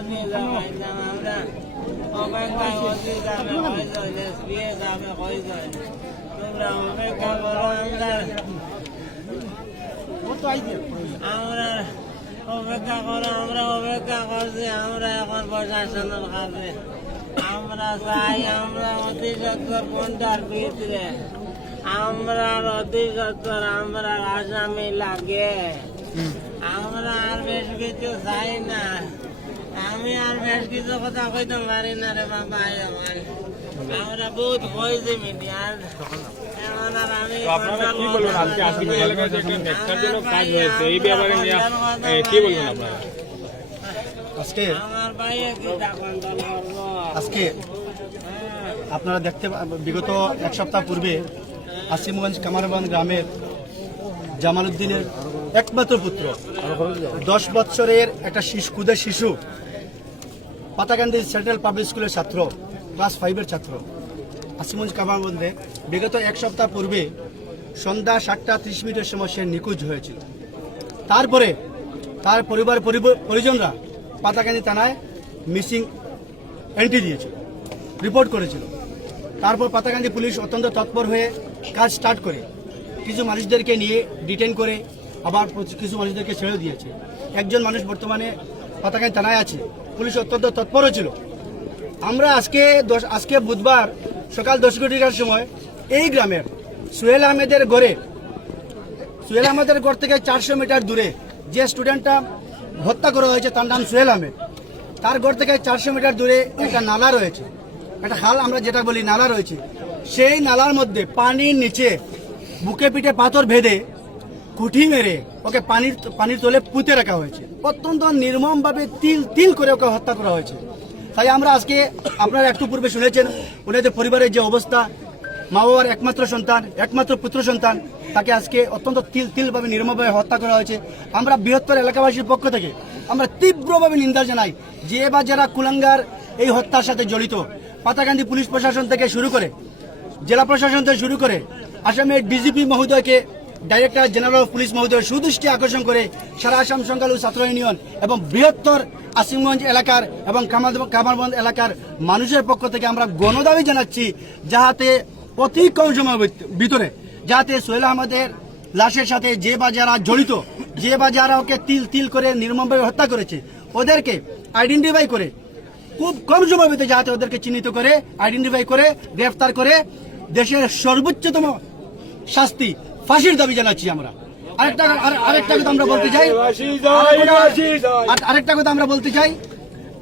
আমরা অপেক্ষা করো আমরা অপেক্ষা করো আমরা অপেক্ষা করছি আমরা এখন আমরা আমরা আমরা অতি সত্তর আমরা আসামি লাগে আমরা আর বেশ কিছু চাই না। আমি আর বেশ কিছু কথা কইতে পারি না রে বাবা আমার। আমরা বহুত কইছি মিডিয়ার আর আপনারা কি বলবেন? আজকে আজকে এলাকায় যে একটা জন্য কাজ হয়েছে। এই ব্যাপারে কি বলবেন আপনারা? আজকে আমার আপনারা দেখতে বিগত এক সপ্তাহ পূর্বে আসিমগঞ্জ কামারগঞ্জ গ্রামের জামালউদ্দিনের একমাত্র পুত্র। দশ বছরের একটা শিশু কুদের শিশু। পাতাকান্দি সেন্ট্রাল পাবলিক স্কুলের ছাত্র, ক্লাস ফাইভের ছাত্র। আসিমগঞ্জ কামারগঞ্জে বিগত এক সপ্তাহ পূর্বে সন্ধ্যা সাতটা ত্রিশ মিনিটের সময় সে নিখোঁজ হয়েছিল। তারপরে তার পরিবার পরিজনরা পাতাকান্দি থানায় মিসিং এন্ট্রি দিয়েছিল, রিপোর্ট করেছিল। তারপর পাতাকান্দি পুলিশ অত্যন্ত তৎপর হয়ে কাজ স্টার্ট করে। কিছু মানুষদেরকে নিয়ে ডিটেন করে আবার কিছু মানুষদেরকে ছেড়ে দিয়েছে। একজন মানুষ বর্তমানে পাতাকান্দি থানায় আছে। পুলিশ অত্যন্ত তৎপরও ছিল। আমরা আজকে দশ আজকে বুধবার সকাল দশ ঘটিকার সময় এই গ্রামের সোহেল আহমেদের গড়ে সোহেল আহমেদের ঘর থেকে চারশো মিটার দূরে যে স্টুডেন্টটা হত্যা করা হয়েছে, তার নাম সোহেল আহমেদ। তার ঘর থেকে চারশো মিটার দূরে একটা নালা রয়েছে। একটা হাল আমরা যেটা বলি নালা রয়েছে। সেই নালার মধ্যে পানির নিচে বুকে পিঠে পাথর ভেদে কুঠি মেরে ওকে পানির পানির তলে পুঁতে রাখা হয়েছে। অত্যন্ত নির্মমভাবে তিল তিল করে ওকে হত্যা করা হয়েছে। তাই আমরা আজকে আপনারা একটু পূর্বে শুনেছেন, ওনাদের পরিবারের যে অবস্থা, মা বাবার একমাত্র সন্তান, একমাত্র পুত্র সন্তান, তাকে আজকে অত্যন্ত তিল, তিলভাবে, নির্মমভাবে হত্যা করা হয়েছে। আমরা বৃহত্তর এলাকাবাসীর পক্ষ থেকে আমরা তীব্রভাবে নিন্দা জানাই, যে বা যারা কুলাঙ্গার এই হত্যার সাথে জড়িত পাতাকান্দি পুলিশ প্রশাসন থেকে শুরু করে, জেলা প্রশাসন থেকে শুরু করে, আসামের ডিজিপি মহোদয়কে ডাইরেক্টর জেনারেল অফ পুলিশ মহোদয় সুদৃষ্টি আকর্ষণ করে সারা আসাম সংখ্যালঘু ছাত্র ইউনিয়ন এবং বৃহত্তর আসিমগঞ্জ এলাকার এবং কামারবন্দ এলাকার মানুষের পক্ষ থেকে আমরা গণদাবি জানাচ্ছি যাহাতে অতি কম সময়ের ভিতরে। যাতে সোহেল আহমদের লাশের সাথে যে বা যারা জড়িত, যে বা যারা ওকে তিল তিল করে নির্মমভাবে হত্যা করেছে, ওদেরকে আইডেন্টিফাই করে, খুব কম সময়ের ভিতরে যাতে ওদেরকে চিহ্নিত করে আইডেন্টিফাই করে, গ্রেফতার করে, দেশের সর্বোচ্চতম শাস্তি ফাঁসির দাবি জানাচ্ছি আমরা। আরেকটা আরেকটা কথা আমরা বলতে চাই। আরেকটা কথা আমরা বলতে চাই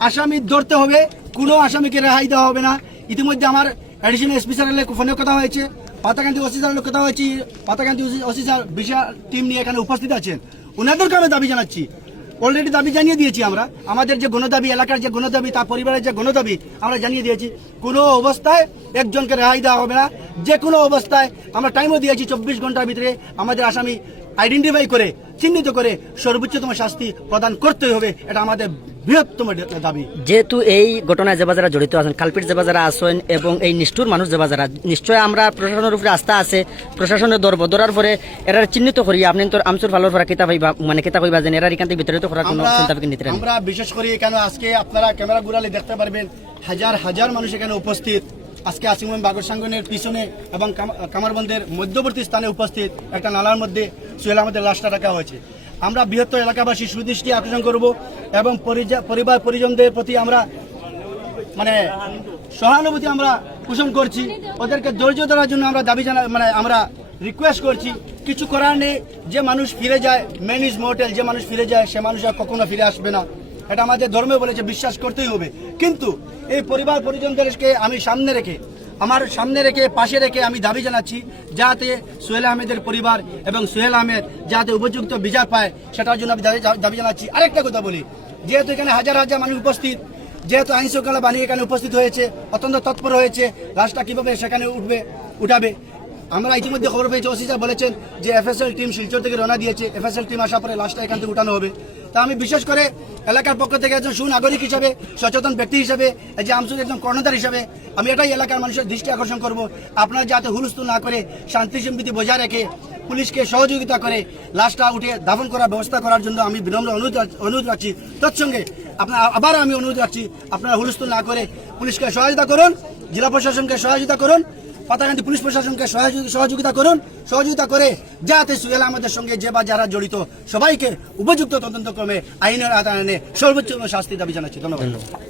আসামি ধরতে হবে কোনো আসামিকে রেহাই দেওয়া হবে না। ইতিমধ্যে আমার অ্যাডিশনাল এসপি স্যারের ফোনে কথা হয়েছে পাতাকান্দি ওসি স্যারের কথা হয়েছে পাতাকান্দি ওসি স্যার বিশাল টিম নিয়ে এখানে উপস্থিত আছেন। ওনাদেরকে আমি দাবি জানাচ্ছি অলরেডি দাবি জানিয়ে দিয়েছি আমরা। আমাদের যে গণদাবি, এলাকার যে গণদাবি, তার পরিবারের যে গণদাবি, আমরা জানিয়ে দিয়েছি। কোনো অবস্থায় একজনকে রেহাই দেওয়া হবে না। যে কোনো অবস্থায় আমরা টাইমও দিয়েছি চব্বিশ ঘণ্টার ভিতরে আমাদের আসামি আইডেন্টিফাই করে, চিহ্নিত করে সর্বোচ্চতম শাস্তি প্রদান করতেই হবে। এটা আমাদের বৃহত্তম দাবি। যেহেতু এই ঘটনায় যে যারা জড়িত আছেন কালপিট যারা আছেন এবং এই নিষ্ঠুর মানুষ যে যারা নিশ্চয় আমরা প্রশাসনের উপরে আস্থা আছে প্রশাসনের দরব ধরার পরে এরা চিহ্নিত করি আপনি তো আমসুর ভালোর পরে কিতা পাইবা মানে কিতা কইবা যেন এরা এখান থেকে বিতাড়িত করার কোনো চিন্তা ভাবনা নিতে আমরা বিশেষ করে কেন আজকে আপনারা ক্যামেরা ঘুরালে দেখতে পারবেন হাজার হাজার মানুষ এখানে উপস্থিত। আজকে আসিমন বাগর সাঙ্গনের পিছনে এবং কাম- কামারবন্দের মধ্যবর্তী স্থানে উপস্থিত একটা নালার মধ্যে সোহেল আমাদের লাশটা রাখা হয়েছে। আমরা বৃহত্তর এলাকাবাসী সুদৃষ্টি আকর্ষণ করব এবং পরিবার পরিজনদের প্রতি আমরা মানে সহানুভূতি আমরা পোষণ করছি। ওদেরকে ধৈর্য ধরার জন্য আমরা দাবি জানা মানে আমরা রিকোয়েস্ট করছি। কিছু করার নেই। যে মানুষ ফিরে যায় ম্যান ইজ মোটেল যে মানুষ ফিরে যায়, সে মানুষ আর কখনো ফিরে আসবে না। এটা আমাদের ধর্মে বলেছে, বিশ্বাস করতেই হবে। কিন্তু এই পরিবার পরিজনদেরকে আমি সামনে রেখে আমার সামনে রেখে, পাশে রেখে আমি দাবি জানাচ্ছি, যাতে সোহেল আহমেদের পরিবার এবং সোহেল আহমেদ যাতে উপযুক্ত বিচার পায়, সেটার জন্য আমি দাবি জানাচ্ছি। আরেকটা কথা বলি, যেহেতু এখানে হাজার হাজার মানুষ উপস্থিত, যেহেতু আইন শৃঙ্খলা বাহিনী এখানে উপস্থিত হয়েছে, অত্যন্ত তৎপর হয়েছে, লাশটা কীভাবে সেখানে উঠবে, উঠাবে? আমরা ইতিমধ্যে খবর পেয়েছি, ওসি বলেছেন যে, এফএসএল টিম শিলচর থেকে রওনা দিয়েছে, এফএসএল টিম আসার পরে লাশটা এখান থেকে উঠানো হবে। তা আমি বিশেষ করে এলাকার পক্ষ থেকে একজন সুনাগরিক হিসাবে, সচেতন ব্যক্তি হিসাবে যে আমসুর একজন কর্ণধার হিসাবে, আমি এটাই এলাকার মানুষের দৃষ্টি আকর্ষণ করব। আপনারা যাতে হুলস্থুল না করে, শান্তি সম্প্রীতি বজায় রেখে পুলিশকে সহযোগিতা করে লাশটা উঠে দাফন করার ব্যবস্থা করার জন্য আমি বিনম্র অনুরোধ অনুরোধ রাখছি। তৎসঙ্গে আপনার আবার আমি অনুরোধ রাখছি, আপনারা হুলস্থুল না করে পুলিশকে সহযোগিতা করুন, জেলা প্রশাসনকে সহযোগিতা করুন পাতাকান্দি পুলিশ প্রশাসনকে সহযোগি- সহযোগিতা করুন। সহযোগিতা করে যাতে সুহেল আমাদের সঙ্গে যে বা যারা জড়িত, সবাইকে উপযুক্ত তদন্তক্রমে আইনের আদানে সর্বোচ্চ শাস্তি দাবি জানাচ্ছি। ধন্যবাদ।